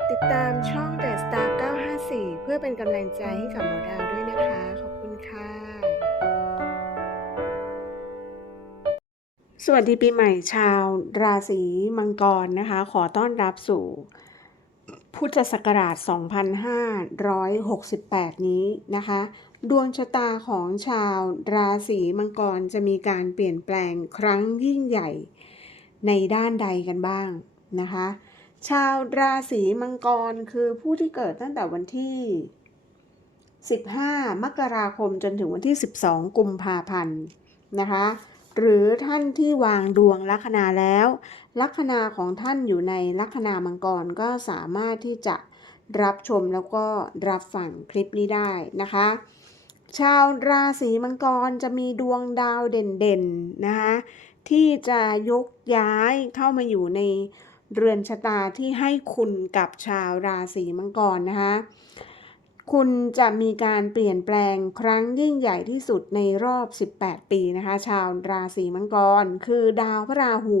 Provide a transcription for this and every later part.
ดติดตามช่อง The Star 954 เพื่อเป็นกำลังใจให้กับหมอดาวด้วยนะคะ ขอบคุณค่ะ สวัสดีปีใหม่ชาวราศีมังกรนะคะ ขอต้อนรับสู่พุทธศักราช 2568 นี้นะคะ ดวงชะตาของชาวราศีมังกรจะมีการเปลี่ยนแปลงครั้งยิ่งใหญ่ในด้านใดกันบ้างนะคะ ชาวราศีมังกรคือผู้ที่เกิดตั้งแต่วันที่ 15 มกราคมจนถึงวันที่ 12 กุมภาพันธ์นะคะ หรือท่านที่วางดวงลัคนาแล้ว ลัคนาของท่านอยู่ในลัคนามังกรก็สามารถที่จะรับชมแล้วก็รับฟังคลิปนี้ได้นะคะ ชาวราศีมังกรจะมีดวงดาวเด่นๆนะคะที่จะยกย้ายเข้ามาอยู่ใน เรือนชะตาที่ให้คุณกับชาวราศีมังกรนะคะคุณจะมีการเปลี่ยนแปลงครั้งยิ่งใหญ่ที่สุดในรอบ 18 ปีนะคะ ชาวราศีมังกร คือดาวพระราหู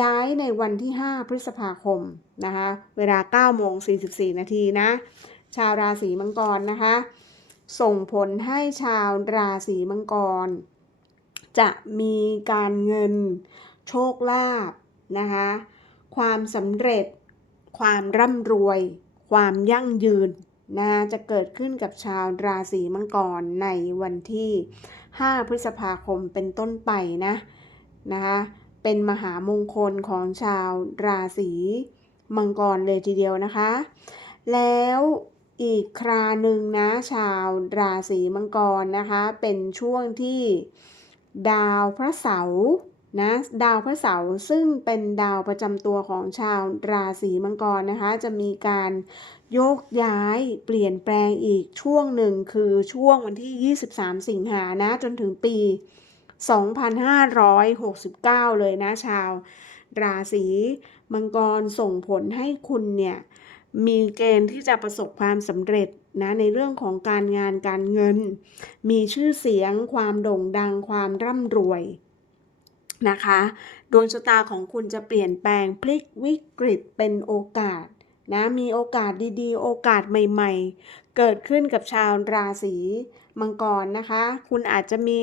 ย้ายในวันที่ 5 พฤษภาคมนะคะ เวลา9โมง44 นาทีนะ ชาวราศีมังกรนะคะ ส่งผลให้ชาวราศีมังกร จะมีการเงินโชคลาภนะคะ ความสำเร็จ ความร่ำรวย ความยั่งยืนนะจะเกิดขึ้นกับชาวราศีมังกรในวันที่ 5 พฤษภาคมเป็นต้นไปนะนะคะเป็นมหามงคลของชาวราศีมังกรเลยทีเดียวนะคะ แล้วอีกคราหนึ่งนะชาวราศีมังกรนะคะ เป็นช่วงที่ดาวพระเสาร์ นะดาวพระเสาร์ซึ่งเป็นดาวประจำตัวของชาวราศีมังกรนะคะ จะมีการโยกย้ายเปลี่ยนแปลงอีกช่วงหนึ่งคือช่วงวันที่ 23 สิงหานะจนถึงปี 2569 เลยนะชาว ราศีมังกรส่งผลให้คุณเนี่ยมีเกณฑ์ที่จะประสบความสำเร็จนะในเรื่องของการงานการเงิน มีชื่อเสียงความโด่งดังความร่ำรวย นะคะ ดวงชะตาของคุณจะเปลี่ยนแปลงพลิกวิกฤตเป็นโอกาสนะมีโอกาสดีๆ โอกาสใหม่ ๆ เกิดขึ้นกับชาวราศีมังกรนะคะ คุณอาจจะมี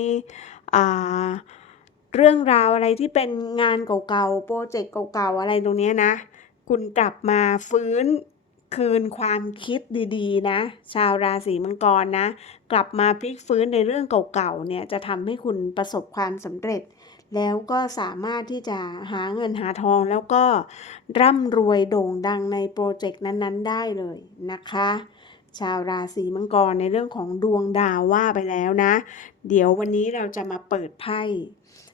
เรื่องราวอะไรที่เป็นงานเก่าๆ โปรเจกต์เก่าๆ อะไรตรงนี้นะ คุณกลับมาฟื้นคืนความคิดดีๆ นะ ชาวราศีมังกรนะ กลับมาพลิกฟื้นในเรื่องเก่าๆ เนี่ยจะทำให้คุณประสบความสำเร็จ แล้วก็สามารถที่จะหาเงินหาทองแล้วก็ร่ำรวยโด่งดังในโปรเจกต์นั้นๆ ได้เลยนะคะ ชาวราศีมังกรในเรื่องของดวงดาวว่าไปแล้วนะ เดี๋ยววันนี้เราจะมาเปิดไพ่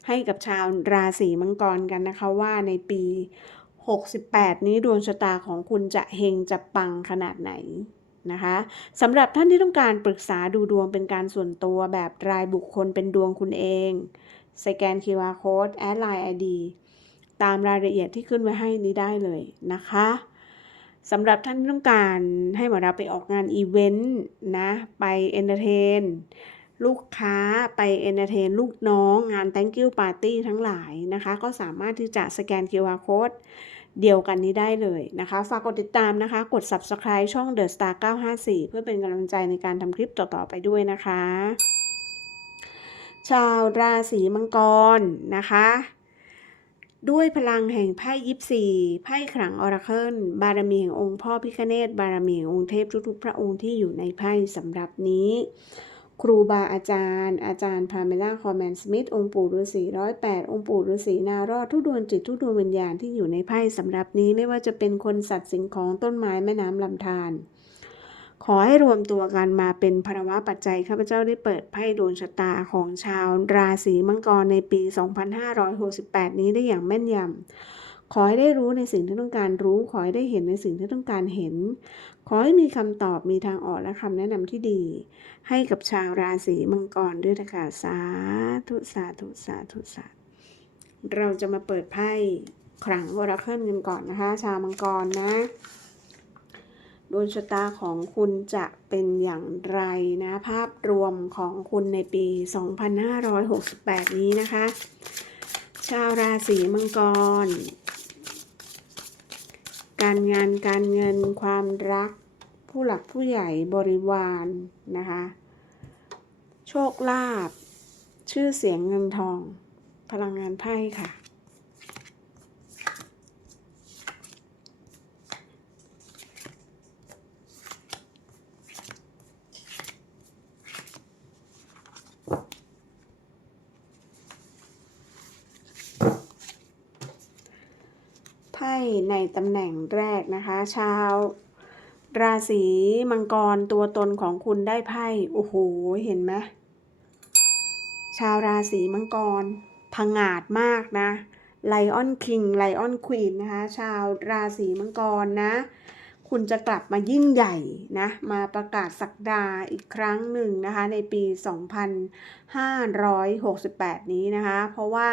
ให้กับชาวราศีมังกรกันนะคะว่าในปี 68 นี้ดวงชะตาของคุณจะเฮงจะปังขนาดไหนนะคะสำหรับท่านที่ต้องการปรึกษาดูดวงเป็นการส่วนตัวแบบรายบุคคลเป็นดวงคุณเอง สแกน QR Code แอดไลน์ ID ตามรายละเอียดที่ขึ้นไว้ให้นี้ได้เลยนะคะสำหรับท่านที่ต้องการให้หมอเราไปออกงานอีเวนต์นะ ไปเอนเตอร์เทนลูกค้าไปเอนเตอร์เทนลูกน้องงาน Thank you Party ทั้งหลายนะคะ ก็สามารถที่จะสแกน QR Code เดียวกันนี้ได้เลยนะคะ ฝากกดติดตามนะคะ กด Subscribe ช่อง The Star 954 เพื่อเป็นกำลังใจในการทำคลิปต่อ ๆ ไปด้วยนะคะ ชาวราศีมังกรนะคะ ด้วยพลังแห่งไพ่ยิปซีไพ่ขลังออราเคิลบารมีแห่งองค์พ่อพิคเนตบารมีแห่งองค์เทพทุกๆพระองค์ที่อยู่ในไพ่สำหรับนี้ ครูบาอาจารย์ อาจารย์พาเมล่าคอแมนสมิธองค์ปู่ฤาษีร้อยแปดองค์ปู่ฤาษีนารอดทุกดวงจิตทุกดวงวิญญาณที่อยู่ในไพ่สำหรับนี้ไม่ว่าจะเป็นคนสัตว์สิ่งของต้นไม้แม่น้ำลำธาร ขอให้รวมตัวกันมาเป็นภาวะปัจจัยข้าพเจ้าได้เปิดไพ่ดวงชะตาของชาวราศีมังกรในปี 2568 นี้ได้อย่างแม่นยำ ขอให้ได้รู้ในสิ่งที่ต้องการรู้ ขอให้ได้เห็นในสิ่งที่ต้องการเห็น ขอให้มีคำตอบมีทางออกและคำแนะนำที่ดี ให้กับชาวราศีมังกรด้วยนะคะสาธุสาธุสาธุสาธุเราจะมาเปิดไพ่ขลังวอราเคิลกันก่อนนะคะ ชาวมังกรนะ ดวงชะตาของคุณจะเป็นอย่างไรนะภาพรวมของคุณในปี 2568 นี้นะคะ ชาวราศีมังกร การงานการเงินความรัก ผู้หลักผู้ใหญ่บริวารนะคะ โชคลาภชื่อเสียงเงินทอง พลังงานไพ่ค่ะ ไพ่ใน ตำแหน่งแรกนะคะ ชาวราศีมังกรตัวตนของคุณได้ไพ่ โอ้โห เห็นไหมชาวราศีมังกรพังอาจมากนะไลออนคิงไลออนควีนนะคะ ชาวราศีมังกรนะ คุณจะกลับมายิ่งใหญ่นะ มาประกาศสักดาอีกครั้งหนึ่งนะคะ ในปี 2568 นี้นะคะ เพราะว่า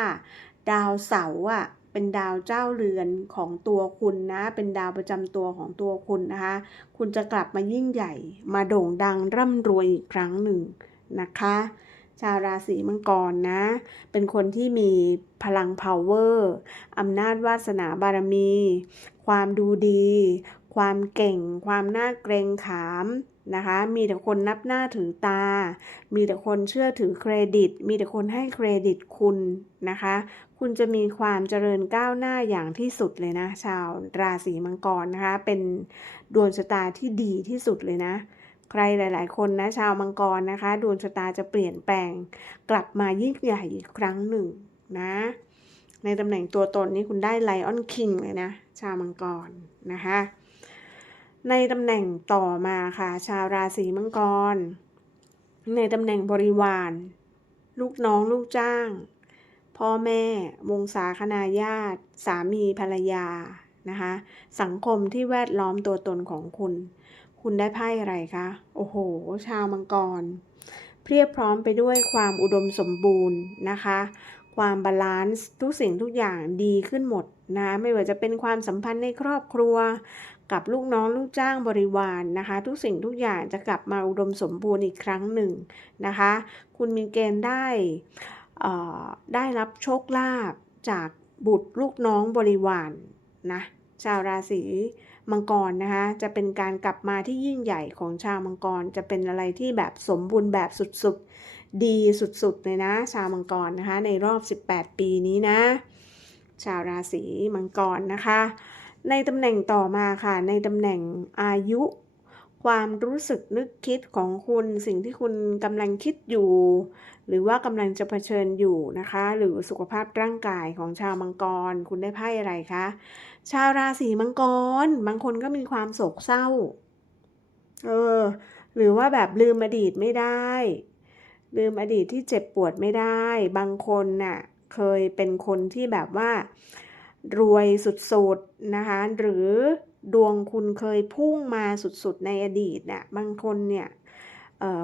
ดาวเสาร์อะ เป็นดาวเจ้าเรือนของตัวคุณนะ เป็นดาวประจำตัวของตัวคุณนะคะ คุณจะกลับมายิ่งใหญ่ มาโด่งดังร่ำรวยอีกครั้งหนึ่งนะคะ ชาวราศีมังกรนะ เป็นคนที่มีพลัง power อำนาจวาสนาบารมี ความดูดี ความเก่ง ความน่าเกรงขาม นะคะ มีแต่คนนับหน้าถือตา มีแต่คนเชื่อถือเครดิต มีแต่คนให้เครดิตคุณนะคะ คุณจะมีความเจริญก้าวหน้าอย่างที่สุดเลยนะ ชาวราศีมังกรนะคะ เป็นดวงชะตาที่ดีที่สุดเลยนะ ใครหลาย ๆ คนนะชาวมังกรนะคะ ดวงชะตาจะเปลี่ยนแปลง กลับมายิ่งใหญ่อีกครั้งหนึ่งนะ ในตำแหน่งตัวตนนี้คุณได้ไลออนคิงเลยนะ ชาวมังกรนะคะ ในตำแหน่งต่อมาค่ะ ชาวราศีมังกร ในตำแหน่งบริวาร ลูกน้องลูกจ้าง พ่อแม่ วงศาคณาญาติ สามีภรรยานะคะสังคมที่แวดล้อมตัวตนของคุณ คุณได้ไพ่อะไรคะ โอ้โห ชาวมังกร เพียบพร้อมไปด้วยความอุดมสมบูรณ์นะคะ ความบาลานซ์ทุกสิ่งทุกอย่างดีขึ้นหมดนะ ไม่ว่าจะเป็นความสัมพันธ์ในครอบครัว กับลูกน้องลูกจ้างบริวารนนะคะ ทุกสิ่งทุกอย่างจะกลับมาอุดมสมบูรณ์อีกครั้งหนึ่งนะคะ คุณมีเกณฑ์ได้ได้รับโชคลาภจากบุตรลูกน้องบริวารนนะชาวราศีมังกรนะคะจะเป็นการกลับมาที่ยิ่งใหญ่ของชาวมังกรจะเป็นอะไรที่แบบสมบูรณ์แบบสุดๆ ดีสุดๆเลยนะ ชาวมังกรนะคะในรอบ 18 ปีนี้นะ ชาวราศีมังกรนะคะ ในตำแหน่งต่อมาค่ะในตำแหน่งอายุ ความรู้สึกนึกคิดของคุณสิ่งที่คุณกำลังคิดอยู่ หรือว่ากำลังจะเผชิญอยู่นะคะ หรือสุขภาพร่างกายของชาวมังกร คุณได้ไพ่อะไรคะชาวราศีมังกร บางคนก็มีความโศกเศร้าเออหรือว่าแบบลืมอดีตไม่ได้ ลืมอดีตที่เจ็บปวดไม่ได้ บางคนน่ะเคยเป็นคนที่แบบว่า รวยสุดๆนะคะ หรือดวงคุณเคยพุ่งมาสุดๆในอดีตน่ะบางคนเนี่ย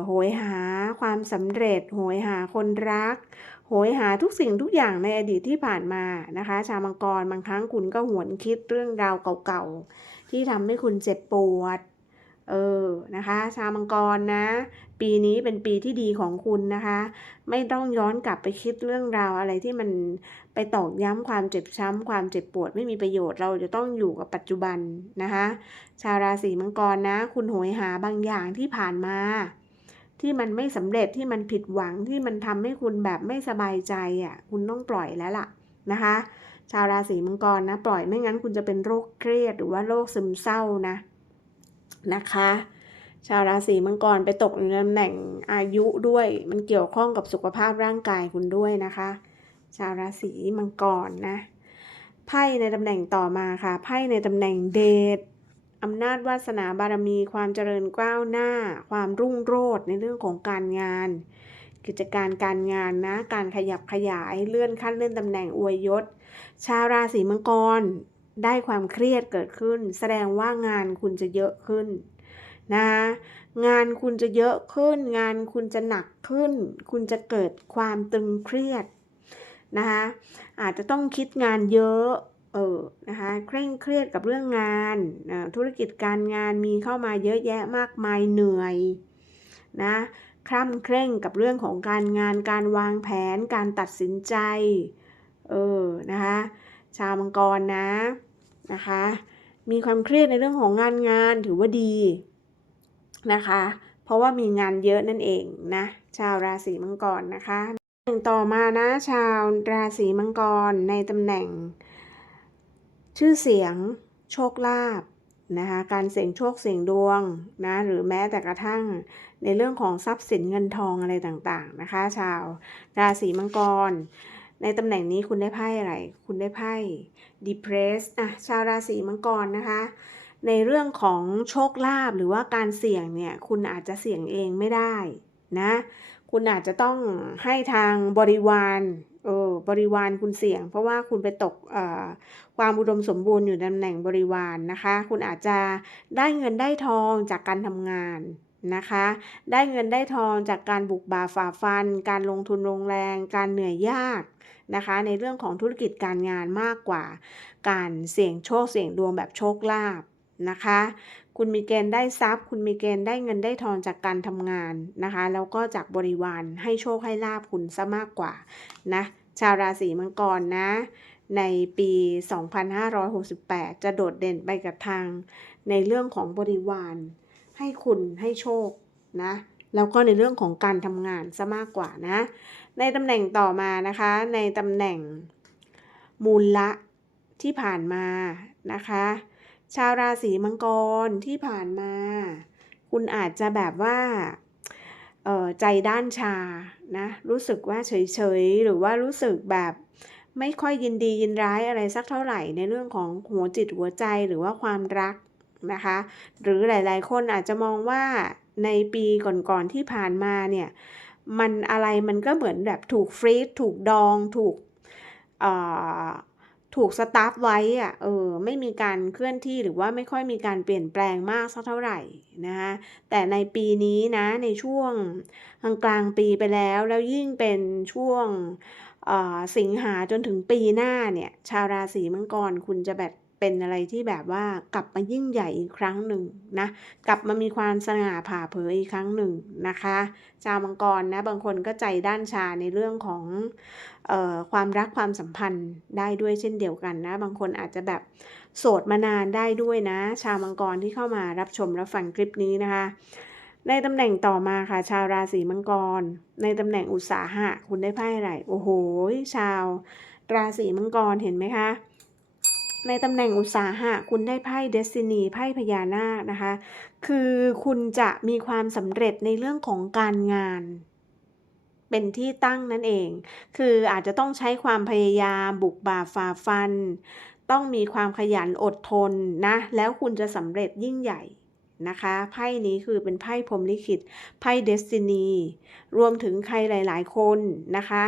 โหยหาความสำเร็จ โหยหาคนรัก โหยหาทุกสิ่งทุกอย่างในอดีตที่ผ่านมานะคะ ชาวมังกรบางครั้งคุณก็หวนคิดเรื่องราวเก่าๆ ที่ทำให้คุณเจ็บปวดเออนะคะ ชาวมังกรนะ ปีนี้เป็นปีที่ดีของคุณนะคะ ไม่ต้องย้อนกลับไปคิดเรื่องราวอะไรที่มันไปตอกย้ำความเจ็บช้ำความเจ็บปวดไม่มีประโยชน์เราจะต้องอยู่กับปัจจุบันนะคะ ชาวราศีมังกรนะ คุณโหยหาบางอย่างที่ผ่านมา ที่มันไม่สำเร็จที่มันผิดหวังที่มันทำให้คุณแบบไม่สบายใจอะคุณต้องปล่อยแล้วล่ะนะคะ ชาวราศีมังกรนะ ปล่อยไม่งั้นคุณจะเป็นโรคเครียดหรือว่าโรคซึมเศร้านะนะคะ ชาวราศีมังกรไปตกในตำแหน่งอายุด้วย มันเกี่ยวข้องกับสุขภาพร่างกายคุณด้วยนะคะ ชาวราศีมังกรนะไพ่ในตำแหน่งต่อมาค่ะไพ่ในตำแหน่งเดทอำนาจวาสนาบารมีความเจริญก้าวหน้า ความรุ่งโรจน์ในเรื่องของการงาน กิจการการงานนะ การขยับขยายเลื่อนขั้นเลื่อนตำแหน่งอวยยศ ชาวราศีมังกรได้ความเครียดเกิดขึ้น แสดงว่างานคุณจะเยอะขึ้น นะงานคุณจะเยอะขึ้น งานคุณจะหนักขึ้น คุณจะเกิดความตึงเครียดนะคะอาจจะต้องคิดงานเยอะเออนะคะเคร่งเครียดกับเรื่องงานธุรกิจการงานมีเข้ามาเยอะแยะมากมายเหนื่อยนะคร่ำเคร่งกับเรื่องของการงานการวางแผนการตัดสินใจเออนะคะชาวมังกรนะนะคะมีความเครียดในเรื่องของงานงานถือว่าดี นะคะ เพราะว่ามีงานเยอะนั่นเองนะ ชาวราศีมังกรนะคะต่อมานะชาวราศีมังกรในตำแหน่ง ชื่อเสียงโชคลาภนะคะการเสี่ยงโชคเสี่ยงดวงนะหรือแม้แต่กระทั่งในเรื่องของทรัพย์สินเงินทองอะไรต่างๆนะคะ ชาวราศีมังกร ในตำแหน่งนี้คุณได้ไพ่อะไร คุณได้ไพ่ depress อะชาวราศีมังกรนะคะ ในเรื่องของโชคลาภหรือว่าการเสี่ยงเนี่ยคุณอาจจะเสี่ยงเองไม่ได้นะคุณอาจจะต้องให้ทางบริวารเออบริวารคุณเสี่ยง เพราะว่าคุณไปตกความอุดมสมบูรณ์อยู่ตำแหน่งบริวารนนะคะ คุณอาจจะได้เงินได้ทองจากการทำงานนะคะ ได้เงินได้ทองจากการบุกบาฝ่าฟัน การลงทุนลงแรง การเหนื่อยยากนะคะ ในเรื่องของธุรกิจการงานมากกว่า การเสี่ยงโชคเสี่ยงดวงแบบโชคลาภ นะคะ คุณมีเกณฑ์ได้ทรัพย์ คุณมีเกณฑ์ได้เงินได้ทองจากการทำงานนะคะ แล้วก็จากบริวารให้โชคให้ลาบคุณซะมากกว่านะชาวราศีมังกรนะในปี 2568 จะโดดเด่นไปกับทาง ในเรื่องของบริวาร ให้คุณให้โชคนะ แล้วก็ในเรื่องของการทำงานซะมากกว่านะ ในตำแหน่งต่อมานะคะ ในตำแหน่งมูลละที่ผ่านมานะคะ ชาวราศีมังกรที่ผ่านมา คุณอาจจะแบบว่าใจด้านชานะรู้สึกว่าเฉยๆ หรือว่ารู้สึกแบบไม่ค่อยยินดียินร้ายอะไรสักเท่าไหร่ในเรื่องของหัวจิตหัวใจหรือว่าความรักนะคะ หรือหลายๆ คนอาจจะมองว่าในปีก่อนๆที่ผ่านมาเนี่ยมันอะไรมันก็เหมือนแบบถูกฟรีซถูกดองถูก ถูกสตาร์ฟไว้อะเออไม่มีการเคลื่อนที่หรือว่าไม่ค่อยมีการเปลี่ยนแปลงมากสักเท่าไหร่นะคะแต่ในปีนี้นะในช่วงกลางกลางปีไปแล้ว แล้วยิ่งเป็นช่วงสิงหาจนถึงปีหน้าเนี่ยชาวราศีมังกรคุณจะแบบเป็นอะไรที่แบบว่ากลับมายิ่งใหญ่อีกครั้งหนึ่งนะกลับมามีความสง่าผ่าเผยอีกครั้งหนึ่งนะคะชาวมังกรนะบางคนก็ใจด้านชาในเรื่องของ ความรักความสัมพันธ์ได้ด้วยเช่นเดียวกันนะ บางคนอาจจะแบบโสดมานานได้ด้วยนะ ชาวมังกรที่เข้ามารับชมรับฟังคลิปนี้นะคะ ในตำแหน่งต่อมาค่ะ ชาวราศีมังกร ในตำแหน่งอุตสาหะคุณได้ไพ่อะไรโอ้โห ชาวราศีมังกรเห็นไหมคะในตำแหน่งอุตสาหะคุณได้ไพ่เดซินีไพ่พญานาคนะคะ คือคุณจะมีความสำเร็จในเรื่องของการงาน เป็นที่ตั้งนั่นเอง คืออาจจะต้องใช้ความพยายาม บุกบ่าฝ่าฟัน ต้องมีความขยันอดทนนะ แล้วคุณจะสำเร็จยิ่งใหญ่นะคะ ไพ่นี้คือเป็นไพ่พรมลิขิต ไพ่เดสตินี รวมถึงใครหลาย ๆ คนนะคะ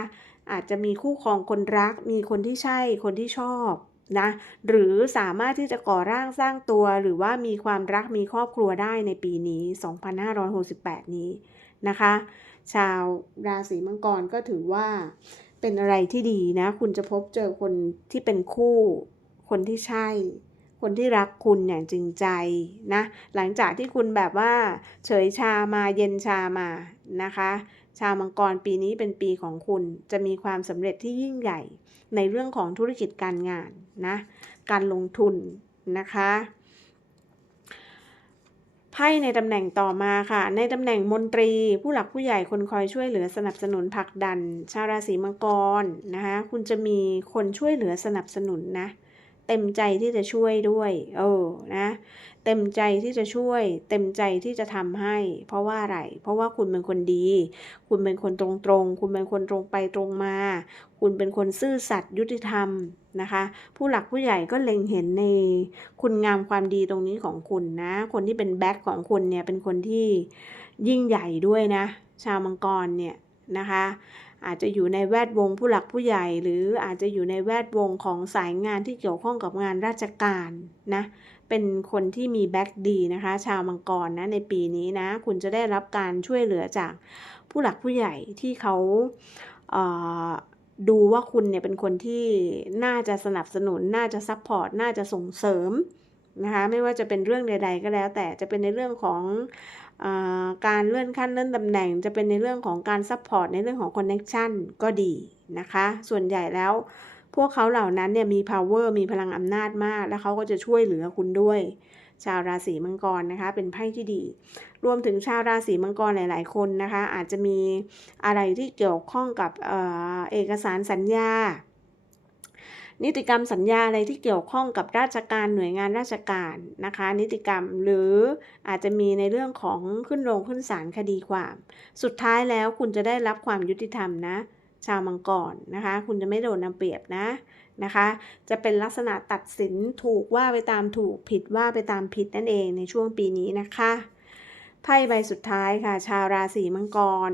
อาจจะมีคู่ครองคนรัก มีคนที่ใช่ คนที่ชอบนะ หรือสามารถที่จะก่อร่างสร้างตัว หรือว่ามีความรัก มีครอบครัวได้ในปีนี้ 2568 นี้ นะคะ ชาวราศีมังกรก็ถือว่าเป็นอะไรที่ดีนะ คุณจะพบเจอคนที่เป็นคู่ คนที่ใช่ คนที่รักคุณอย่างจริงใจนะ หลังจากที่คุณแบบว่า เฉยชามาเย็นชามานะคะ ชาวมังกรปีนี้เป็นปีของคุณ จะมีความสำเร็จที่ยิ่งใหญ่ในเรื่องของธุรกิจการงานนะ การลงทุนนะคะ ไพ่ในตำแหน่งต่อมาค่ะ ในตำแหน่งมนตรี ผู้หลักผู้ใหญ่คนคอยช่วยเหลือสนับสนุนผลักดัน ชาวราศีมังกรนะคะคุณจะมีคนช่วยเหลือสนับสนุนนะ เต็มใจที่จะช่วยด้วย เออนะ เต็มใจที่จะช่วย เต็มใจที่จะทำให้ เพราะว่าอะไร เพราะว่าคุณเป็นคนดี คุณเป็นคนตรงๆ คุณเป็นคนตรงไปตรงมา คุณเป็นคนซื่อสัตย์ยุติธรรมนะคะ ผู้หลักผู้ใหญ่ก็เล็งเห็นในคุณงามความดีตรงนี้ของคุณนะ คนที่เป็นแบ็คของคุณเนี่ยเป็นคนที่ยิ่งใหญ่ด้วยนะ ชาวมังกรเนี่ยนะคะอาจจะอยู่ในแวดวงผู้หลักผู้ใหญ่ หรืออาจจะอยู่ในแวดวงของสายงานที่เกี่ยวข้องกับงานราชการนะ เป็นคนที่มีแบ็กดีนะคะ ชาวมังกรนะในปีนี้นะ คุณจะได้รับการช่วยเหลือจากผู้หลักผู้ใหญ่ที่เขาดูว่าคุณเนี่ยเป็นคนที่น่าจะสนับสนุน น่าจะซัพพอร์ต น่าจะส่งเสริมนะคะไม่ว่าจะเป็นเรื่องใด ๆ ก็แล้ว แต่จะเป็นในเรื่องของอการเลื่อนขั้นเลื่อนตำแหน่ง จะเป็นในเรื่องของการซัพพอร์ตในเรื่องของคอนเน็ชันก็ดีนะคะ ส่วนใหญ่แล้ว พวกเขาเหล่านั้นเนี่ยมี power มีพลังอำนาจมาก แล้วเขาก็จะช่วยเหลือคุณด้วย ชาวราศีมังกรนะคะ เป็นไพ่ที่ดี รวมถึงชาวราศีมังกรหลาย ๆ คนนะคะ อาจจะมีอะไรที่เกี่ยวข้องกับเออเอกสารสัญญา นิติกรรมสัญญาอะไรที่เกี่ยวข้องกับราชการหน่วยงานราชการนะคะ นิติกรรมหรืออาจจะมีในเรื่องของขึ้นโรงขึ้นศาลคดีความ สุดท้ายแล้วคุณจะได้รับความยุติธรรมนะ ชาวมังกรนะคะ คุณจะไม่โดนนำเปรียบนะนะคะ จะเป็นลักษณะตัดสินถูกว่าไปตามถูกผิดว่าไปตามผิดนั่นเองในช่วงปีนี้นะคะไพ่ใบสุดท้ายค่ะ ชาวราศีมังกร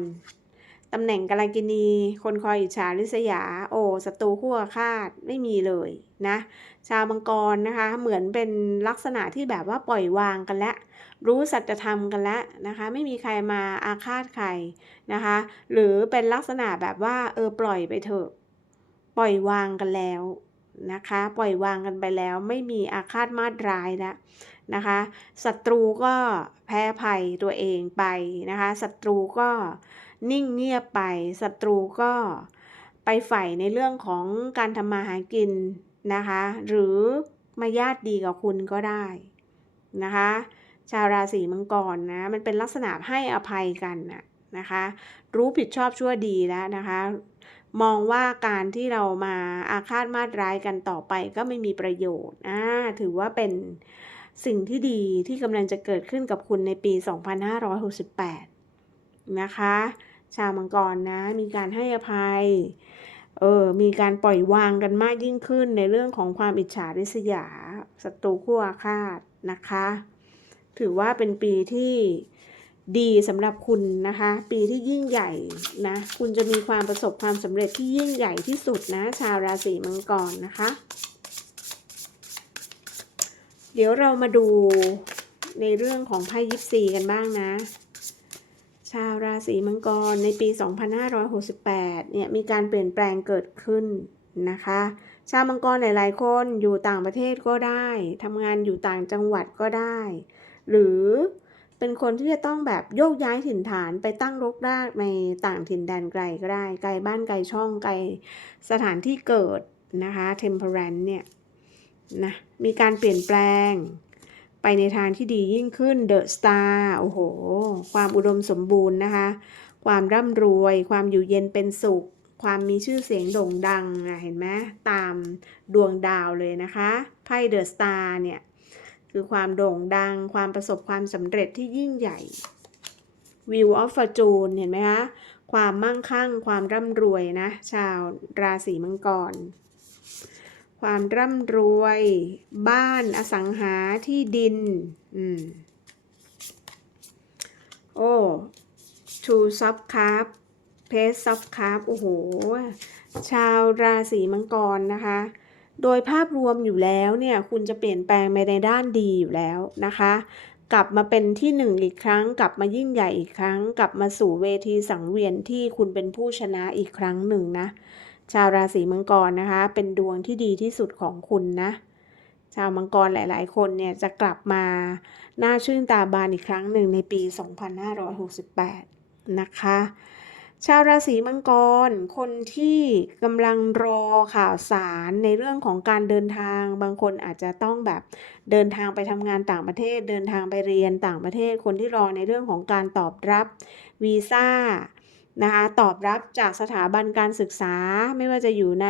ตำแหน่งกาลกินี คนคอยอิจฉาริษยา โอ้ศัตรูคู่อาฆาตไม่มีเลยนะ ชาวมังกรนะคะ เหมือนเป็นลักษณะที่แบบว่าปล่อยวางกันแล้วรู้สัจธรรมกันแล้วนะคะ ไม่มีใครมาอาฆาตใครนะคะ หรือเป็นลักษณะแบบว่าเออปล่อยไปเถอะ ปล่อยวางกันแล้วนะคะ ปล่อยวางกันไปแล้ว ไม่มีอาฆาตมาดร้ายแล้วนะคะศัตรูก็แพ้ภัยตัวเองไปนะคะศัตรูก็ นิ่งเงียบไปศัตรูก็ไปใฝ่ในเรื่องของการทำมาหากินนะคะ หรือมาญาติดีกับคุณก็ได้นะคะ ชาวราศีมังกรนะมันเป็นลักษณะให้อภัยกันนะนะคะ รู้ผิดชอบชั่วดีแล้วนะคะ มองว่าการที่เรามาอาฆาตมาดร้ายกันต่อไปก็ไม่มีประโยชน์อ่าถือว่าเป็นสิ่งที่ดีที่กำลังจะเกิดขึ้นกับคุณในปี 2568 นะคะ ชาวมังกรนะ มีการให้อภัย เออ มีการปล่อยวางกันมากยิ่งขึ้นในเรื่องของความอิจฉาริษยาศัตรูคู่อาฆาตนะคะ ถือว่าเป็นปีที่ดีสำหรับคุณนะคะ ปีที่ยิ่งใหญ่นะ คุณจะมีความประสบความสำเร็จที่ยิ่งใหญ่ที่สุดนะ ชาวราศีมังกรนะคะ เดี๋ยวเรามาดูในเรื่องของไพ่ยิปซีกันบ้างนะ ชาวราศีมังกรในปี 2568 เนี่ยมีการเปลี่ยนแปลงเกิดขึ้นนะคะ ชาวมังกรหลาย ๆ คนอยู่ต่างประเทศก็ได้ทำงานอยู่ต่างจังหวัดก็ได้ หรือเป็นคนที่จะต้องแบบโยกย้ายถิ่นฐานไปตั้งรกรากในต่างถิ่นแดนไกลก็ได้ ไกลบ้านไกลช่องไกลสถานที่เกิดนะคะ temperance เนี่ยนะมีการเปลี่ยนแปลง ในทางที่ดียิ่งขึ้น The Star โอ้โห ความอุดมสมบูรณ์นะคะ ความร่ำรวย ความอยู่เย็นเป็นสุข ความมีชื่อเสียงโด่งดังอะเห็นไหมตามดวงดาวเลยนะคะไพ่ The Star เนี่ย คือความโด่งดัง ความประสบความสำเร็จที่ยิ่งใหญ่ View of Fortune เห็นไหมคะ ความมั่งคั่ง ความร่ำรวยนะ ชาวราศีมังกร ความร่ำรวย บ้านอสังหาที่ดิน อืม โอ้ Two Soft Cup Page Soft Cup โอ้โห ชาวราศีมังกรนะคะ โดยภาพรวมอยู่แล้วเนี่ย คุณจะเปลี่ยนแปลงไปในด้านดีอยู่แล้วนะคะ กลับมาเป็นที่หนึ่งอีกครั้ง กลับมายิ่งใหญ่อีกครั้ง กลับมาสู่เวทีสังเวียนที่คุณเป็นผู้ชนะอีกครั้งหนึ่งนะ ชาวราศีมังกรนะคะ เป็นดวงที่ดีที่สุดของคุณนะ ชาวมังกรหลาย ๆ คนเนี่ยจะกลับมาน่าชื่นตาบานอีกครั้งหนึ่งในปี 2568 นะคะ ชาวราศีมังกร คนที่กำลังรอข่าวสารในเรื่องของการเดินทาง บางคนอาจจะต้องแบบเดินทางไปทำงานต่างประเทศ เดินทางไปเรียนต่างประเทศ คนที่รอในเรื่องของการตอบรับวีซ่า นะคะตอบรับจากสถาบันการศึกษาไม่ว่าจะอยู่ใน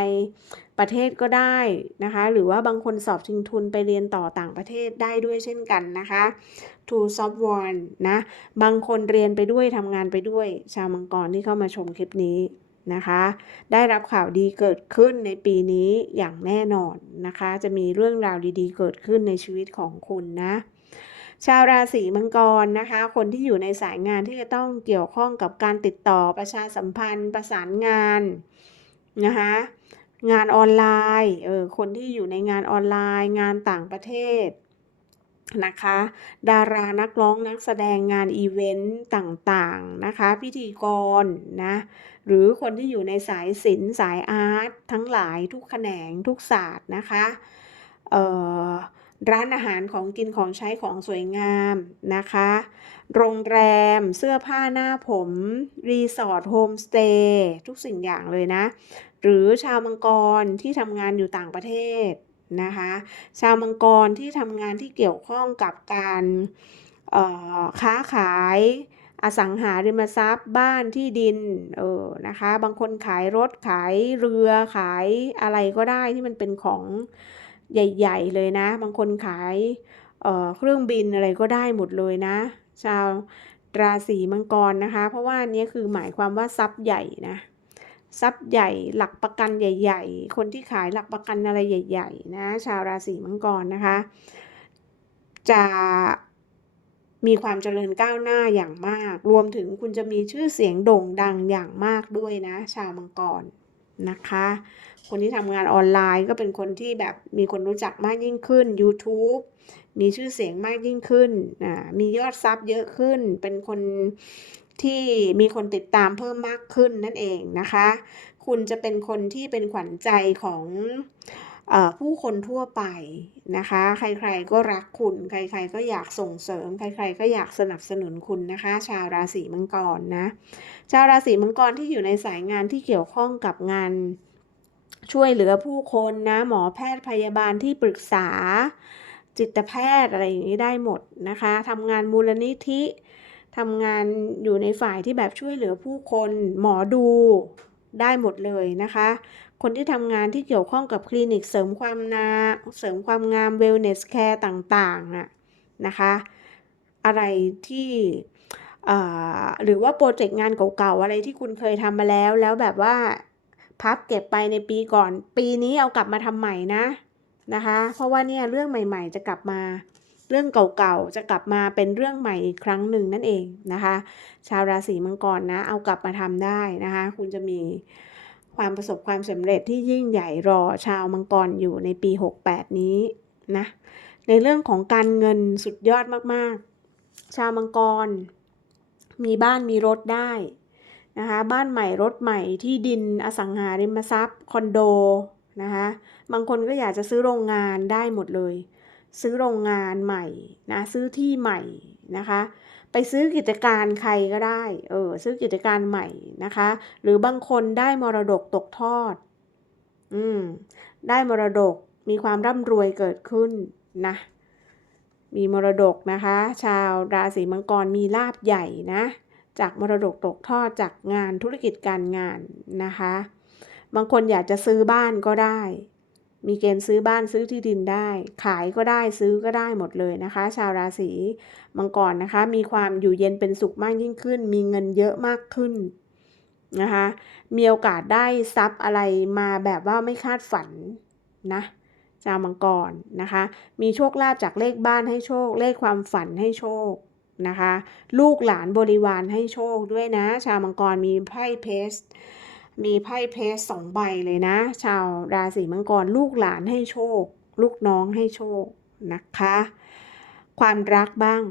ประเทศก็ได้นะคะหรือว่าบางคนสอบชิงทุนไปเรียนต่อต่างประเทศได้ด้วยเช่นกันนะคะ to soft one นะบางคนเรียนไปด้วยทำงานไปด้วยชาวมังกรที่เข้ามาชมคลิปนี้นะคะ ได้รับข่าวดีเกิดขึ้นในปีนี้อย่างแน่นอนนะคะ จะมีเรื่องราวดีๆ เกิดขึ้นในชีวิตของคุณนะ ชาวราศีมังกรนะคะ คนที่อยู่ในสายงานที่จะต้องเกี่ยวข้องกับการติดต่อประชาสัมพันธ์ ประสานงานนะคะงานออนไลน์เออคนที่อยู่ในงานออนไลน์ งานต่างประเทศนะคะ ดารานักร้องนักแสดงงานอีเวนต์ต่างๆนะคะ พิธีกรนะหรือคนที่อยู่ในสายศิลป์สายอาร์ตทั้งหลายทุกแขนงทุกศาสตร์นะคะเอ่อ ร้านอาหารของกินของใช้ของสวยงามนะคะ โรงแรม เสื้อผ้าหน้าผม รีสอร์ทโฮมสเตย์ทุกสิ่งอย่างเลยนะ หรือชาวมังกรที่ทำงานอยู่ต่างประเทศนะคะ ชาวมังกรที่ทำงานที่เกี่ยวข้องกับการค้าขายอสังหาริมทรัพย์บ้านที่ดินเออนะคะ บางคนขายรถขายเรือขายอะไรก็ได้ที่มันเป็นของ ใหญ่ ๆ เลยนะ บางคนขายเเครื่องบินอะไรก็ได้หมดเลยนะ ชาวราศีมังกรนะคะ เพราะว่านี้คือหมายความว่าทรัพย์ใหญ่นะทรัพย์ใหญ่หลักประกันใหญ่ ๆ คนที่ขายหลักประกันอะไรใหญ่ ๆ นะ ชาวราศีมังกรนะคะ จะมีความเจริญก้าวหน้าอย่างมาก รวมถึงคุณจะมีชื่อเสียงโด่งดังอย่างมากด้วยนะ ชาวมังกรนะคะ คนที่ทำงานออนไลน์ก็เป็นคนที่แบบมีคนรู้จักมากยิ่งขึ้น YouTube มีชื่อเสียงมากยิ่งขึ้นอ่ามียอดซับเยอะขึ้น เป็นคนที่มีคนติดตามเพิ่มมากขึ้นนั่นเองนะคะ คุณจะเป็นคนที่เป็นขวัญใจของอผู้คนทั่วไปนะคะ ใครๆก็รักคุณ ใครๆก็อยากส่งเสริม ใครๆก็อยากสนับสนุนคุณนะคะ ชาวราศีมังกรนะ ชาวราศีมังกรที่อยู่ในสายงานที่เกี่ยวข้องกับงาน ช่วยเหลือผู้คนนะหมอแพทย์พยาบาลที่ปรึกษา จิตแพทย์อะไรอย่างนี้ได้หมดนะคะทำงานมูลนิธิทำงานอยู่ในฝ่ายที่แบบช่วยเหลือผู้คนหมอดูได้หมดเลยนะคะ คนที่ทำงานที่เกี่ยวข้องกับคลินิกเสริมความนาเสริมความงามเวลเนสแคร์ต่างๆอะนะคะ อะไรที่หรือว่าโปรเจกต์งานเก่าๆ อะไรที่คุณเคยทำมาแล้วแล้วแบบว่า พับเก็บไปในปีก่อน ปีนี้เอากลับมาทำใหม่นะนะคะ เพราะว่าเนี่ยเรื่องใหม่ ๆ จะกลับมา เรื่องเก่าๆจะกลับมาเป็นเรื่องใหม่อีกครั้งหนึ่งนั่นเองนะคะ ชาวราศีมังกรนะเอากลับมาทำได้นะคะ คุณจะมีความประสบความสำเร็จที่ยิ่งใหญ่รอชาวมังกรอยู่ในปี 68 นี้นะในเรื่องของการเงินสุดยอดมากๆ ชาวมังกร มีบ้านมีรถได้ นะคะบ้านใหม่รถใหม่ที่ดินอสังหาริมทรัพย์คอนโดนะคะบางคนก็อยากจะซื้อโรงงานได้หมดเลย ซื้อโรงงานใหม่นะซื้อที่ใหม่นะคะไปซื้อกิจการใครก็ได้เออซื้อกิจการใหม่นะคะ หรือบางคนได้มรดกตกทอดอืมได้มรดกมีความร่ำรวยเกิดขึ้นนะมีมรดกนะคะ ชาวราศีมังกรมีลาบใหญ่นะ จากมรดกตกทอดจากงานธุรกิจการงานนะคะ บางคนอยากจะซื้อบ้านก็ได้ มีเกณฑ์ซื้อบ้านซื้อที่ดินได้ ขายก็ได้ซื้อก็ได้หมดเลยนะคะ ชาวราศีมังกรนะคะ มีความอยู่เย็นเป็นสุขมากยิ่งขึ้น มีเงินเยอะมากขึ้นนะคะ มีโอกาสได้ทรัพย์อะไรมาแบบว่าไม่คาดฝันนะชาวมังกรนะคะ มีโชคลาภจากเลขบ้านให้โชค เลขความฝันให้โชค นะคะ ลูกหลานบริวารให้โชคด้วยนะ ชาวมังกรมีไพ่เพสมีไพ่เพสสองใบเลยนะ ชาวราศีมังกรลูกหลานให้โชค ลูกน้องให้โชคนะคะ ความรักบ้าง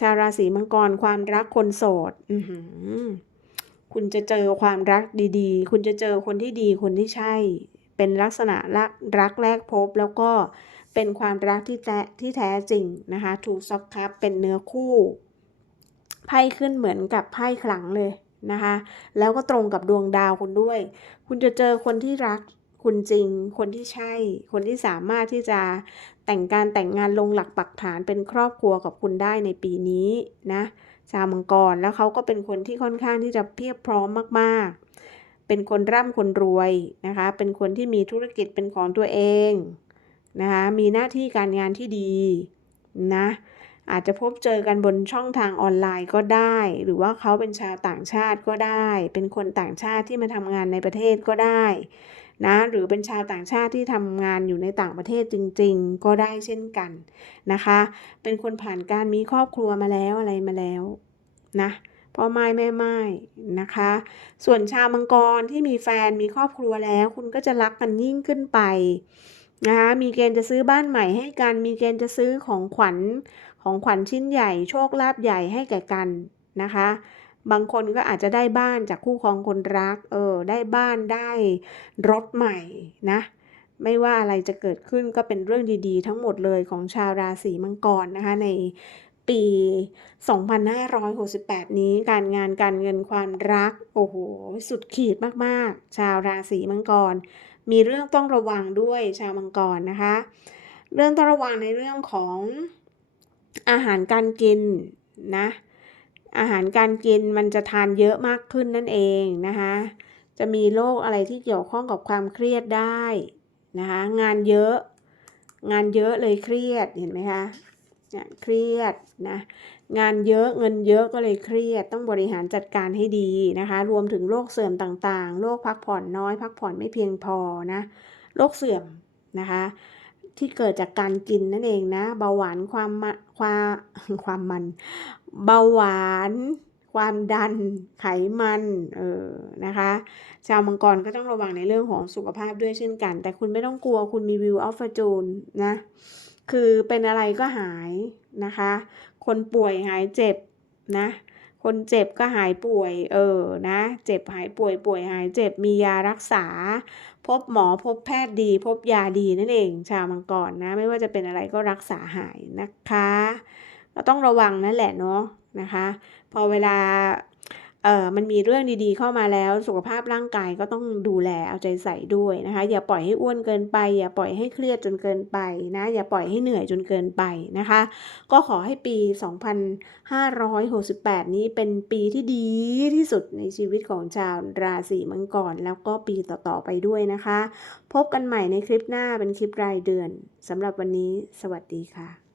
ชาวราศีมังกรความรักคนโสดคุณจะเจอความรักดีๆ คุณจะเจอคนที่ดีคนที่ใช่ เป็นลักษณะรักรักแรกพบแล้วก็ เป็นความรักที่แท้ที่แท้จริงนะคะทูซอกคัพเป็นเนื้อคู่ไพ่ขึ้นเหมือนกับไพ่ขลังเลยนะคะ แล้วก็ตรงกับดวงดาวคุณด้วย คุณจะเจอคนที่รักคุณจริง คนที่ใช่ คนที่สามารถที่จะแต่งการแต่งงานลงหลักปักฐานเป็นครอบครัวกับคุณได้ในปีนี้นะชาวมังกรแล้วเขาก็เป็นคนที่ค่อนข้างที่จะเพียบพร้อมมากๆ เป็นคนร่ำคนรวยนะคะ เป็นคนที่มีธุรกิจเป็นของตัวเอง นะคะมีหน้าที่การงานที่ดีนะอาจจะพบเจอกันบนช่องทางออนไลน์ก็ได้ หรือว่าเขาเป็นชาวต่างชาติก็ได้ เป็นคนต่างชาติที่มาทำงานในประเทศก็ได้นะหรือเป็นชาวต่างชาติที่ทำงานอยู่ในต่างประเทศจริง ๆ ก็ได้เช่นกันนะคะ เป็นคนผ่านการมีครอบครัวมาแล้วอะไรมาแล้วนะพ่อไม้แม่ไม้นะคะ ส่วนชาวมังกรที่มีแฟนมีครอบครัวแล้ว คุณก็จะรักกันยิ่งขึ้นไป นะคะมีเกณฑ์จะซื้อบ้านใหม่ให้กัน มีเกณฑ์จะซื้อของขวัญของขวัญชิ้นใหญ่ โชคลาภใหญ่ให้แก่กันนะคะ บางคนก็อาจจะได้บ้านจากคู่ครองคนรัก เออ ได้บ้านได้รถใหม่นะ ไม่ว่าอะไรจะเกิดขึ้นก็เป็นเรื่องดีๆ ทั้งหมดเลยของชาวราศีมังกรนะคะในปี 2568 นี้การงานการเงินความรัก โอ้โห สุดขีดมาก ๆ ชาวราศีมังกรมีเรื่องต้องระวังด้วยชาวมังกรนะคะ เรื่องต้องระวังในเรื่องของอาหารการกินนะอาหารการกินมันจะทานเยอะมากขึ้นนั่นเองนะคะจะมีโรคอะไรที่เกี่ยวข้องกับความเครียดได้นะคะงานเยอะงานเยอะเลยเครียดเห็นไหมคะเนี่ยเครียดนะ งานเยอะเงินเยอะก็เลยเครียด ต้องบริหารจัดการให้ดีนะคะ รวมถึงโรคเสื่อมต่างๆ โรคพักผ่อนน้อย พักผ่อนไม่เพียงพอนะ โรคเสื่อมนะคะ ที่เกิดจากการกินนั่นเองนะ เบาหวานความมะความความมัน เบาหวานความดันไขมันเออนะคะ ชาวมังกรก็ต้องระวังในเรื่องของสุขภาพด้วยเช่นกัน แต่คุณไม่ต้องกลัวคุณมีวิวออฟฟอร์จูนนะ คือเป็นอะไรก็หายนะคะ คนป่วยหายเจ็บนะ คนเจ็บก็หายป่วย เออ นะ เจ็บหายป่วย ป่วยหายเจ็บ มียารักษา พบหมอ พบแพทย์ดี พบยาดีนั่นเอง ชาวมังกรนะ ไม่ว่าจะเป็นอะไรก็รักษาหายนะคะ ก็ต้องระวังนั่นแหละเนาะ นะคะ พอเวลา เออมันมีเรื่องดีๆเข้ามาแล้ว สุขภาพร่างกายก็ต้องดูแลเอาใจใส่ด้วยนะคะ อย่าปล่อยให้อ้วนเกินไป อย่าปล่อยให้เครียดจนเกินไปนะ อย่าปล่อยให้เหนื่อยจนเกินไปนะคะ ก็ขอให้ปี 2568 นี้เป็นปีที่ดีที่สุดในชีวิตของชาวราศีมังกรแล้วก็ปีต่อๆไปด้วยนะคะ พบกันใหม่ในคลิปหน้าเป็นคลิปรายเดือนสำหรับวันนี้ สวัสดีค่ะ